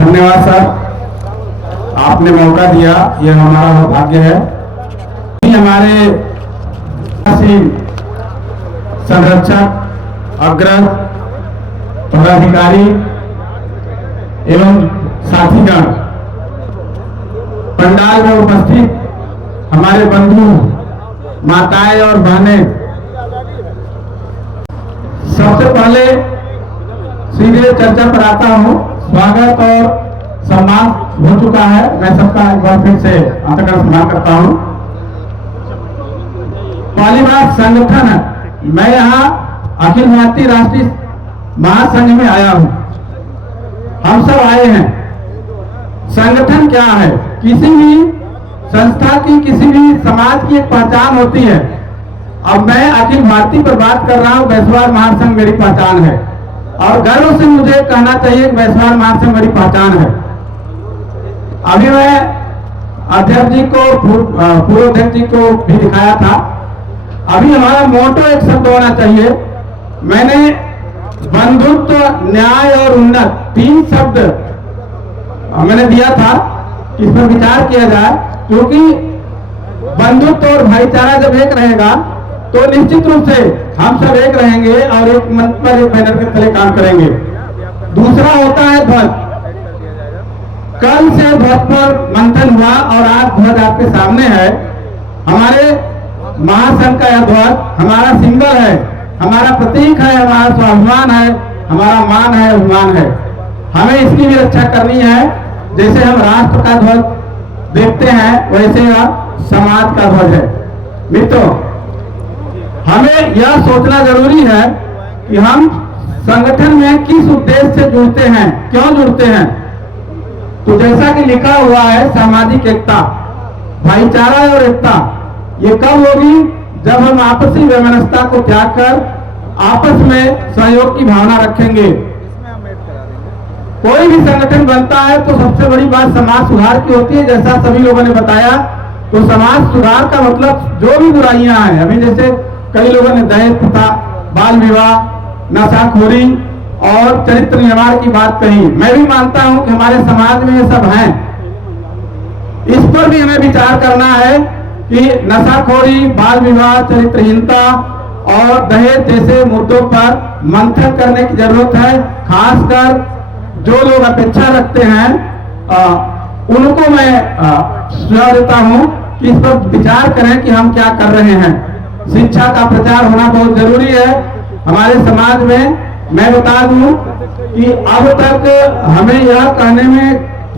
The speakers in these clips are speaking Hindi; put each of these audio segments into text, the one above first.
धन्यवाद सर, आपने मौका दिया, यह हमारा भाग्य है। हमारे संरक्षक, अग्रज, पदाधिकारी एवं साथीगण, पंडाल में उपस्थित हमारे बंधु, माताएं और बहनें, सबसे पहले सीधे चर्चा पर आता हूं। स्वागत और सम्मान हो चुका है, मैं सबका एक बार फिर से अंतःकरण सम्मान करता हूं। पहली बात संगठन है, मैं यहाँ अखिल भारतीय राष्ट्रीय महासंघ में आया हूं, हम सब आए हैं। संगठन क्या है? किसी भी संस्था की, किसी भी समाज की एक पहचान होती है। अब मैं अखिल भारतीय पर बात कर रहा हूं, वैश्वार महासंघ मेरी पहचान है और गर्व से मुझे कहना चाहिए कि वैश्वार महासंघ मेरी पहचान है। अभी मैं अध्यक्ष जी को, पूर्व अध्यक्ष जी को भी दिखाया था। अभी हमारा मोटो एक शब्द होना चाहिए। मैंने बंधुत्व, न्याय और उन्नत, 3 शब्द मैंने दिया था कि इस पर विचार किया जाए, क्योंकि बंधुत्व और भाईचारा जब एक रहेगा तो निश्चित रूप से हम सब एक रहेंगे और एक मंच पर, एक बैनर के तले काम करेंगे। दूसरा होता है ध्वज। कल से ध्वज पर मंथन हुआ और आज ध्वज आपके सामने है। हमारे महासंघ का यह ध्वज हमारा सिंबल है, हमारा प्रतीक है, हमारा स्वाभिमान है, हमारा मान है, अभिमान है। हमें इसकी भी रक्षा करनी है। जैसे हम राष्ट्र का ध्वज देखते हैं, वैसे यह समाज का ध्वज है। मित्रों, हमें यह सोचना जरूरी है कि हम संगठन में किस उद्देश्य से जुड़ते हैं, क्यों जुड़ते हैं। तो जैसा कि लिखा हुआ है, सामाजिक एकता, भाईचारा और एकता ये कब होगी? जब हम आपसी वैमनस्यता को त्याग कर आपस में सहयोग की भावना रखेंगे। कोई भी संगठन बनता है तो सबसे बड़ी बात समाज सुधार की होती है। जैसा सभी लोगों ने बताया, तो समाज सुधार का मतलब जो भी बुराइयां हैं, अभी जैसे कई लोगों ने दहेज प्रथा, बाल विवाह, नशाखोरी और चरित्र निर्माण की बात कही। मैं भी मानता हूं कि हमारे समाज में ये सब हैं। इस पर भी हमें विचार करना है कि नशाखोरी, बाल विवाह, चरित्रहीनता और दहेज जैसे मुद्दों पर मंथन करने की जरूरत है। खासकर जो लोग अपेक्षा रखते हैं उनको मैं सुझाव देता हूं कि इस पर विचार करें कि हम क्या कर रहे हैं। शिक्षा का प्रचार होना बहुत जरूरी है हमारे समाज में। मैं बता दूं कि अब तक हमें यह कहने में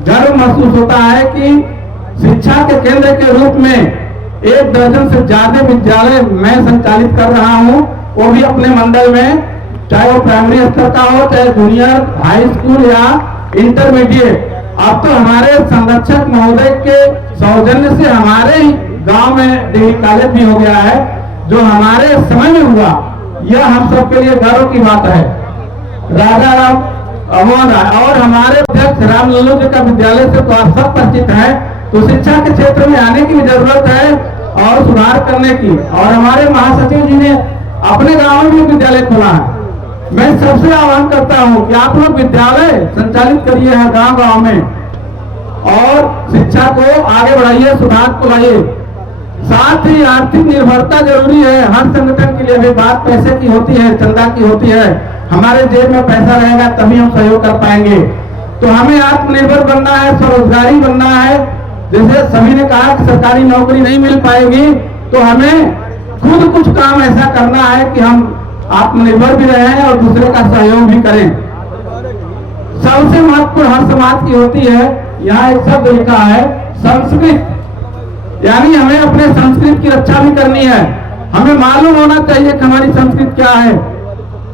गर्व महसूस होता है कि शिक्षा के केंद्र के रूप में 1 दर्जन से ज्यादा विद्यालय मैं संचालित कर रहा हूं, वो भी अपने मंडल में, चाहे वो प्राइमरी स्तर का हो, चाहे जूनियर हाई स्कूल या इंटरमीडिएट। अब तो हमारे संरक्षक महोदय के सौजन्य से हमारे ही गांव में डिग्री कॉलेज भी हो गया है, जो हमारे समय में हुआ। यह हम सबके लिए गर्व की बात है। राजा राम और हमारे अध्यक्ष राम लल्लू जी का विद्यालय से तो आप सब परिचित हैं। तो शिक्षा के क्षेत्र में आने की भी जरूरत है और सुधार करने की। और हमारे महासचिव जी ने अपने गांव में भी विद्यालय खोला है। मैं सबसे आह्वान करता हूं कि आप लोग विद्यालय संचालित करिए हर गांव गांव में और शिक्षा को आगे बढ़ाइए, सुधार को लाइए। साथ ही आर्थिक निर्भरता जरूरी है हर संगठन के लिए। भी बात पैसे की होती है, चंदा की होती है। हमारे जेब में पैसा रहेगा तभी हम सहयोग कर पाएंगे। तो हमें आत्मनिर्भर बनना है, स्वरोजगारी बनना है। जैसे सभी ने कहा कि सरकारी नौकरी नहीं मिल पाएगी, तो हमें खुद कुछ काम ऐसा करना है कि हम आत्मनिर्भर भी रहें और दूसरे का सहयोग भी करें। सबसे महत्वपूर्ण हर समाज की होती है, यहाँ एक शब्द लिखा है संस्कृत, यानी हमें अपने संस्कृत की रक्षा भी करनी है। हमें मालूम होना चाहिए कि हमारी संस्कृत क्या है,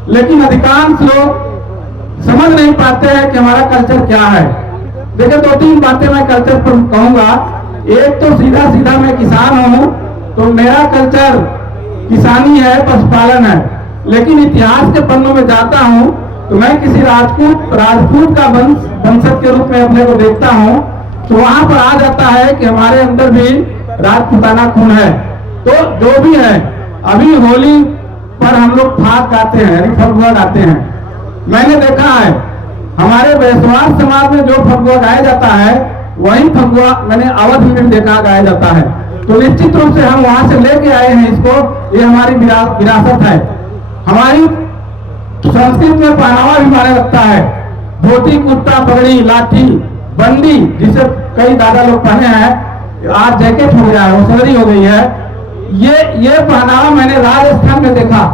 लेकिन अधिकांश लोग समझ नहीं पाते हैं कि हमारा कल्चर क्या है। देखिए 2-3 बातें मैं कल्चर पर कहूंगा। एक तो सीधा सीधा मैं किसान हूं, तो मेरा कल्चर किसानी है, पशुपालन है। लेकिन इतिहास के पन्नों में जाता हूं तो मैं किसी राजपूत का वंशज के रूप में अपने को देखता हूं, तो वहां पर आ जाता है कि हमारे अंदर भी राजपूताना खून है। तो जो भी है, अभी होली पर हम लोग फाग गाते हैं, यानी फगुआ गाते हैं। मैंने देखा है हमारे वैश्वास समाज में जो फगुआ गाया जाता है वही फगुआ मैंने अवध में देखा गाया जाता है। तो निश्चित रूप से हम वहां से लेके आए हैं इसको, ये हमारी विरासत है। हमारी संस्कृत में पहनावा भी माने लगता है, धोती कुर्ता पगड़ी लाठी बंदी, जिसे कई दादा लोग पहने हैं, आज जैकेट हो गया है, ओसरी हो गई है, ये पहनावा मैंने राजस्थान में देखा।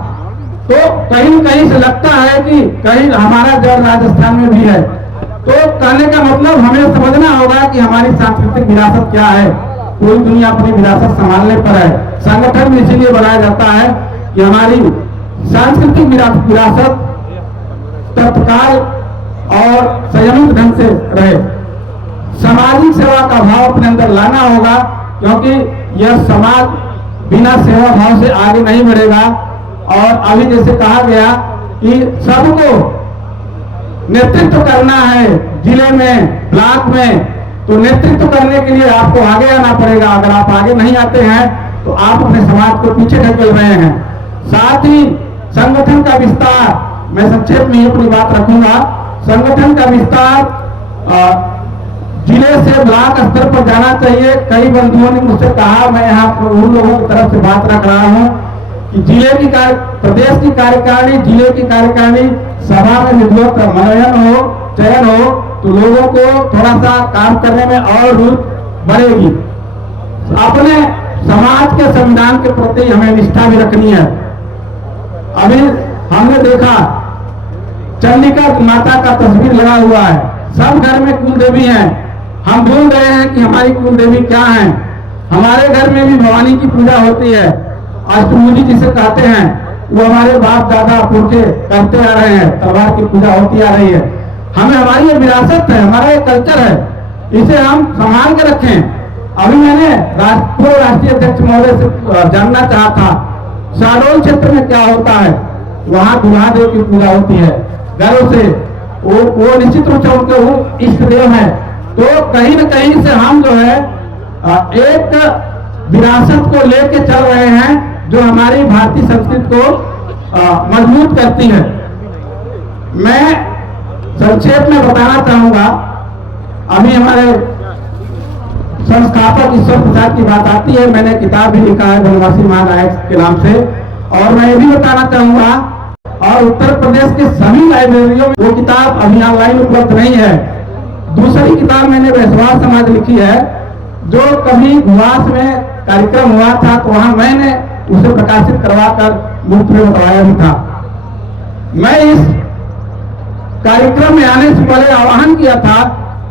तो कहीं न कहीं से लगता है कि कहीं हमारा जड़ राजस्थान में भी है। तो कहने का मतलब हमें समझना होगा कि हमारी सांस्कृतिक विरासत क्या है। पूरी दुनिया अपनी विरासत संभालने पर है, संगठन भी इसीलिए बनाया जाता है कि हमारी सांस्कृतिक विरासत तत्काल और संयमित ढंग से रहे। सामाजिक सेवा का भाव अपने अंदर लाना होगा, क्योंकि यह समाज बिना सेवा भाव से आगे नहीं बढ़ेगा। और अभी जैसे कहा गया कि सबको नेतृत्व करना है, जिले में ब्लॉक में, तो नेतृत्व करने के लिए आपको आगे आना पड़ेगा। अगर आप आगे नहीं आते हैं तो आप अपने समाज को पीछे ढकेल रहे हैं। साथ ही संगठन का विस्तार, मैं संक्षेप में अपनी बात रखूंगा। संगठन का विस्तार जिले से ब्लॉक स्तर पर जाना चाहिए। कई बंधुओं ने मुझसे कहा, मैं यहाँ उन लोगों की तरफ से बात रख रहा हूँ कि जिले की प्रदेश की कार्यकारिणी, जिले की कार्यकारिणी सभा में विधिवत मनोनयन हो, चयन हो, तो लोगों को थोड़ा सा काम करने में और रुचि बढ़ेगी। अपने समाज के संविधान के प्रति हमें निष्ठा भी रखनी है। अभी हमने देखा चंडिका माता का तस्वीर लगा हुआ है, सब घर में कुल देवी हैं। हम भूल गए हैं कि हमारी कुल देवी क्या है। हमारे घर में भी भवानी की पूजा होती है, अष्टभुजी जिसे कहते हैं, वो हमारे बाप दादा पुरखे करते आ रहे हैं, तलवार की पूजा होती आ रही है। हमें हमारी ये विरासत है, हमारा ये कल्चर है, इसे हम संभाल के रखें। अभी मैंने पूर्व राष्ट्रीय अध्यक्ष महोदय से जानना चाहा था, शहडोल क्षेत्र में क्या होता है। वहाँ दुल्हा देव की पूजा होती है घरों से, वो निश्चित रूप से उनके वो इष्ट देव है। तो कहीं न कहीं से हम जो है एक विरासत को लेके चल रहे हैं, जो हमारी भारतीय संस्कृति को मजबूत करती है। मैं संक्षेप में बताना चाहूंगा, अभी हमारे संस्थापक ईश्वर प्रसाद की बात आती है, मैंने किताब भी लिखा है वनवासी महानायक के नाम से। और मैं ये भी बताना चाहूंगा, और उत्तर प्रदेश के सभी लाइब्रेरियों में वो किताब अभी ऑनलाइन उपलब्ध नहीं है। दूसरी किताब मैंने वैश्वास समाज लिखी है, जो कभी गुवास में कार्यक्रम हुआ था तो वहां मैंने उसे प्रकाशित करवाकर मुफ्त में बताया भी था। मैं इस कार्यक्रम में आने से पहले आह्वान किया था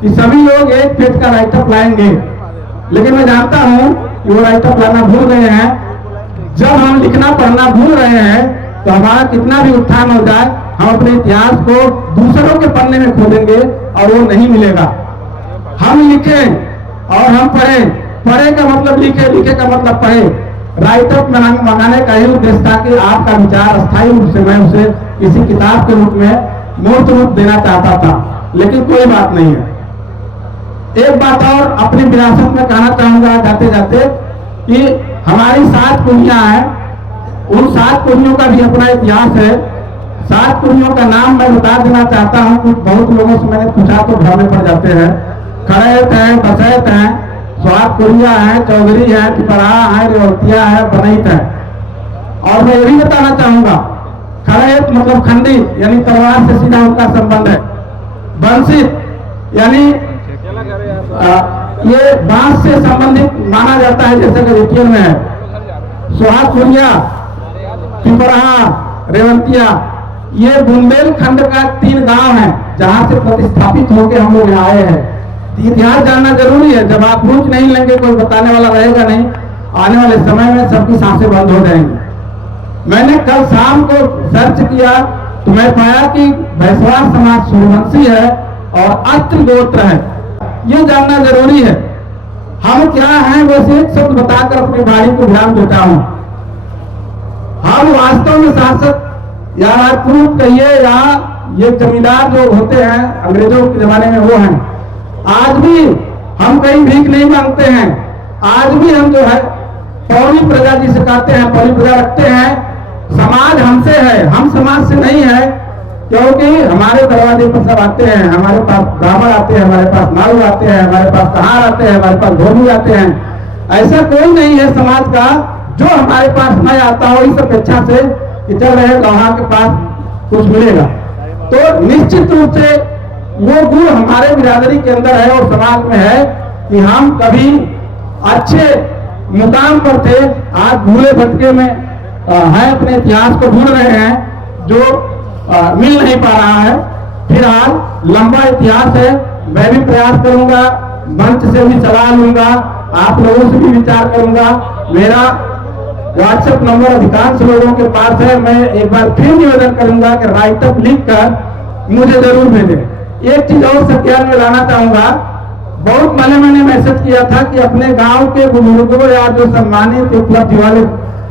कि सभी लोग एक पेज का राइटअप लाएंगे, लेकिन मैं जानता हूं कि वो राइटअप लाना भूल गए हैं। जब हम लिखना पढ़ना भूल रहे हैं तो हमारा कितना भी उत्थान हो जाए, हम अपने इतिहास को दूसरों के पन्ने में खोदेंगे और वो नहीं मिलेगा। हम लिखें और हम पढ़ें, पढ़े का मतलब लिखे, लिखे का मतलब पढ़े। राइटअप मंगाने का ही उद्देश्य था कि आपका विचार अस्थायी रूप से मैं उसे किसी किताब के रूप में मूर्त रूप देना चाहता था, लेकिन कोई बात नहीं है। एक बात और अपनी विरासत में कहना चाहूंगा जाते जाते कि हमारी 7 कुड़ियां हैं, उन 7 कुड़ियों का भी अपना इतिहास है। 7 कुड़ियों का नाम मैं बता देना चाहता हूँ। कुछ बहुत लोगों से मैंने पूछा तो भ्रमे पड़ जाते हैं। खड़ैत है, बसैत है, स्वाद कुड़िया है, चौधरी है, पिपराहा है, रेवतिया है, बनैत है। और मैं ये भी बताना चाहूंगा, खड़ैत मतलब खंडित, यानी तलवार से सीधा उनका संबंध है। बंसित यानी ये बांस से संबंधित माना जाता है, जैसे कि रिटियल में है। स्वाद कुड़िया, पिपराहा, रेवंतिया, ये बुंदेलखंड का 3 गांव है जहां से प्रतिस्थापित होकर हम लोग यहाँ आए हैं। इतिहास जानना जरूरी है। जब आप पूछ नहीं लेंगे, कोई बताने वाला रहेगा नहीं, आने वाले समय में सबकी सांसें बंद हो जाएंगी। मैंने कल शाम को सर्च किया तो मैं पाया कि वैश्वास समाज सूर्यवंशी है और अत्र गोत्र है। ये जानना जरूरी है। हम क्या हैं, वैसे एक शब्द बताकर अपनी वाणी को ध्यान देता हूं। हम वास्तव में शासक या राजपूत कहिए या ये जमींदार जो होते हैं अंग्रेजों के जमाने में, वो हैं। आज भी हम कहीं भीख नहीं मांगते हैं। आज भी हम जो है पौरी प्रजा जिसे कहते हैं, पौरी प्रजा रखते हैं। समाज हमसे है, हम समाज से नहीं है। क्योंकि हमारे दरवाजे पर सब आते हैं, हमारे पास ब्राह्मण आते हैं, हमारे पास मालू आते हैं, हमारे पास कहार आते हैं, हमारे पास धोबी आते हैं। ऐसा कोई नहीं है समाज का जो हमारे पास नहीं आता हो इस अपेक्षा से कि चल रहे लोहा के पास कुछ मिलेगा। तो निश्चित रूप से वो गुण हमारे बिरादरी के अंदर है और समाज में है कि हम कभी अच्छे मुकाम पर थे, आज भूले भटके में है, अपने इतिहास को ढूंढ रहे हैं जो मिल नहीं पा रहा है। फिलहाल लंबा इतिहास है, मैं भी प्रयास करूंगा, मंच से भी सलाह लूंगा, आप लोगों से भी विचार करूंगा। मेरा व्हाट्सएप नंबर अधिकांश लोगों के पास है, मैं एक बार फिर निवेदन करूंगा कि राइटअप लिखकर मुझे जरूर भेजें। एक चीज और संज्ञान में लाना चाहूंगा, बहुत पहले मैंने मैसेज किया था कि अपने गांव के बुजुर्गों या जो सम्मानित उपलब्धि वाले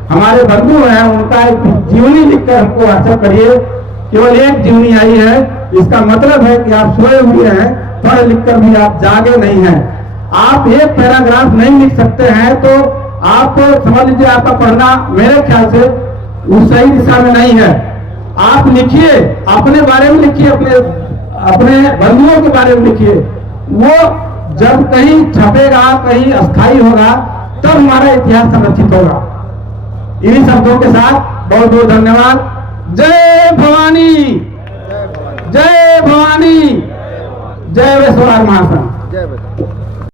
हमारे बंधु हैं उनका एक जीवनी लिखकर हमको व्हाट्सएप करिए। केवल एक जीवनी आई है, इसका मतलब है कि आप सोए हुए हैं, पढ़ लिखकर भी आप जागे नहीं हैं। आप एक पैराग्राफ नहीं लिख सकते हैं तो आप समझ लीजिए आपका पढ़ना मेरे ख्याल से उस सही दिशा में नहीं है। आप लिखिए, अपने बारे में लिखिए, अपने बंधुओं के बारे में लिखिए। वो जब कहीं छपेगा, कहीं अस्थायी होगा, तब हमारा इतिहास संरक्षित होगा। इन्हीं शब्दों के साथ बहुत बहुत धन्यवाद। जय भवानी, जय भवानी, जय वैश्वनाथ महासंघ।